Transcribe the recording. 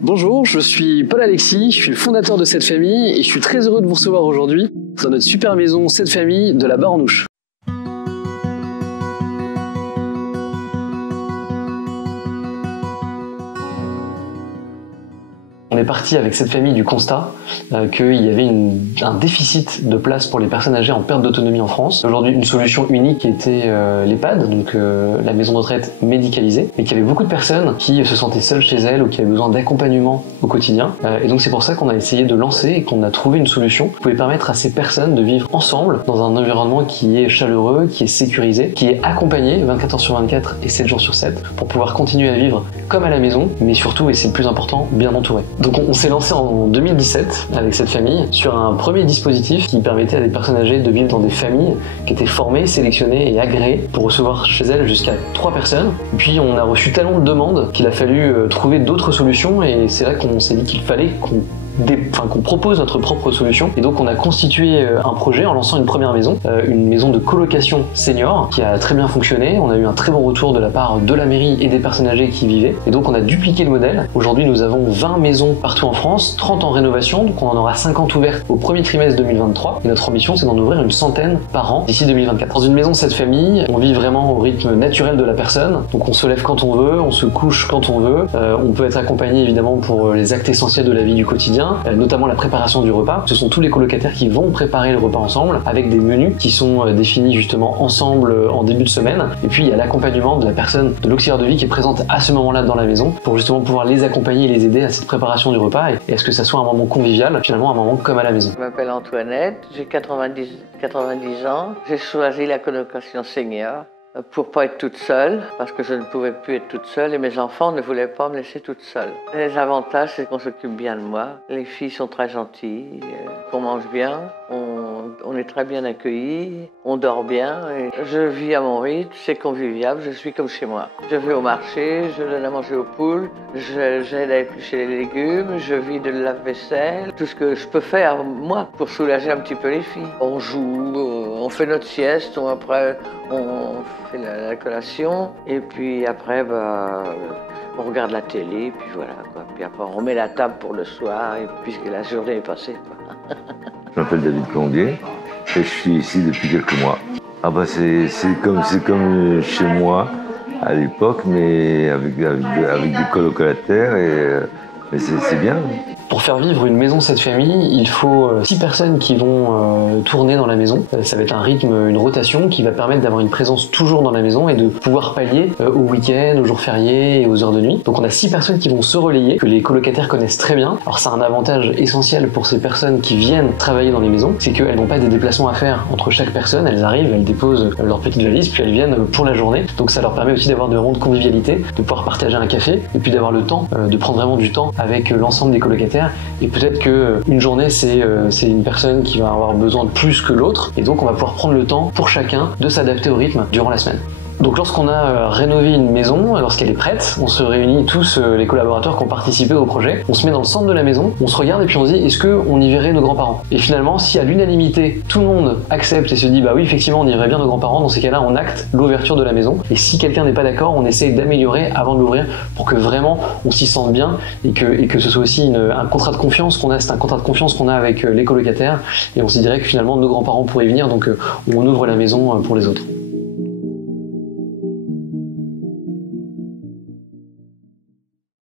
Bonjour, je suis Paul Alexis, je suis le fondateur de Cette Famille et je suis très heureux de vous recevoir aujourd'hui dans notre super maison Cette Famille de la Barre-en-Ouche. On est parti avec Cette Famille du constat qu'il y avait un déficit de place pour les personnes âgées en perte d'autonomie en France. Aujourd'hui, une solution unique était l'EHPAD, donc la maison de retraite médicalisée, et qu'il y avait beaucoup de personnes qui se sentaient seules chez elles ou qui avaient besoin d'accompagnement au quotidien. Et donc c'est pour ça qu'on a essayé de lancer et qu'on a trouvé une solution qui pouvait permettre à ces personnes de vivre ensemble dans un environnement qui est chaleureux, qui est sécurisé, qui est accompagné 24 heures sur 24 et 7 jours sur 7 pour pouvoir continuer à vivre comme à la maison, mais surtout, et c'est le plus important, bien entouré. Donc on s'est lancé en 2017 avec Cette Famille sur un premier dispositif qui permettait à des personnes âgées de vivre dans des familles qui étaient formées, sélectionnées et agréées pour recevoir chez elles jusqu'à 3 personnes. Et puis on a reçu tellement de demandes qu'il a fallu trouver d'autres solutions et c'est là qu'on s'est dit qu'il fallait qu'on propose notre propre solution. Et donc on a constitué un projet en lançant une première maison, une maison de colocation senior qui a très bien fonctionné. On a eu un très bon retour de la part de la mairie et des personnes âgées qui y vivaient. Et donc on a dupliqué le modèle. Aujourd'hui nous avons 20 maisons partout en France, 30 en rénovation, donc on en aura 50 ouvertes au premier trimestre 2023. Et notre ambition c'est d'en ouvrir une centaine par an d'ici 2024. Dans une maison Cette Famille, on vit vraiment au rythme naturel de la personne. Donc on se lève quand on veut, on se couche quand on veut. On peut être accompagné évidemment pour les actes essentiels de la vie du quotidien, notamment la préparation du repas. Ce sont tous les colocataires qui vont préparer le repas ensemble avec des menus qui sont définis justement ensemble en début de semaine. Et puis il y a l'accompagnement de la personne de l'auxiliaire de vie qui est présente à ce moment-là dans la maison pour justement pouvoir les accompagner et les aider à cette préparation du repas et à ce que ça soit un moment convivial, finalement un moment comme à la maison. Je m'appelle Antoinette, j'ai 90 ans. J'ai choisi la colocation senior pour pas être toute seule, parce que je ne pouvais plus être toute seule et mes enfants ne voulaient pas me laisser toute seule. Les avantages, c'est qu'on s'occupe bien de moi. Les filles sont très gentilles, qu'on mange bien, on est très bien accueillis, on dort bien. Et je vis à mon rythme, c'est convivial, je suis comme chez moi. Je vais au marché, je donne à manger aux poules, j'aide à éplucher les légumes, je vis de lave-vaisselle, tout ce que je peux faire, moi, pour soulager un petit peu les filles. On joue, on fait notre sieste, après on fait la collation, et puis après, on regarde la télé, puis voilà, quoi. Puis après, on remet la table pour le soir, et puisque la journée est passée, quoi. Je m'appelle David Plombier, et je suis ici depuis quelques mois. Ah bah c'est comme chez moi, à l'époque, mais avec des colocataires, mais c'est bien. Pour faire vivre une maison Cette Famille, il faut 6 personnes qui vont tourner dans la maison. Ça va être un rythme, une rotation qui va permettre d'avoir une présence toujours dans la maison et de pouvoir pallier aux week-ends, aux jours fériés et aux heures de nuit. Donc on a 6 personnes qui vont se relayer, que les colocataires connaissent très bien. Alors c'est un avantage essentiel pour ces personnes qui viennent travailler dans les maisons, c'est qu'elles n'ont pas des déplacements à faire entre chaque personne. Elles arrivent, elles déposent leur petite valise, puis elles viennent pour la journée. Donc ça leur permet aussi d'avoir de moments de convivialité, de pouvoir partager un café et puis d'avoir le temps, de prendre vraiment du temps avec l'ensemble des colocataires. Et peut-être qu'une journée, c'est une personne qui va avoir besoin de plus que l'autre. Et donc, on va pouvoir prendre le temps pour chacun de s'adapter au rythme durant la semaine. Donc lorsqu'on a rénové une maison, lorsqu'elle est prête, on se réunit tous les collaborateurs qui ont participé au projet, on se met dans le centre de la maison, on se regarde et puis on se dit est-ce qu'on y verrait nos grands-parents? Et finalement, si à l'unanimité, tout le monde accepte et se dit bah oui effectivement on y verrait bien nos grands-parents, dans ces cas-là on acte l'ouverture de la maison. Et si quelqu'un n'est pas d'accord, on essaye d'améliorer avant de l'ouvrir pour que vraiment on s'y sente bien et que ce soit aussi un contrat de confiance qu'on a, c'est un contrat de confiance qu'on a avec les colocataires et on se dirait que finalement nos grands-parents pourraient venir donc on ouvre la maison pour les autres.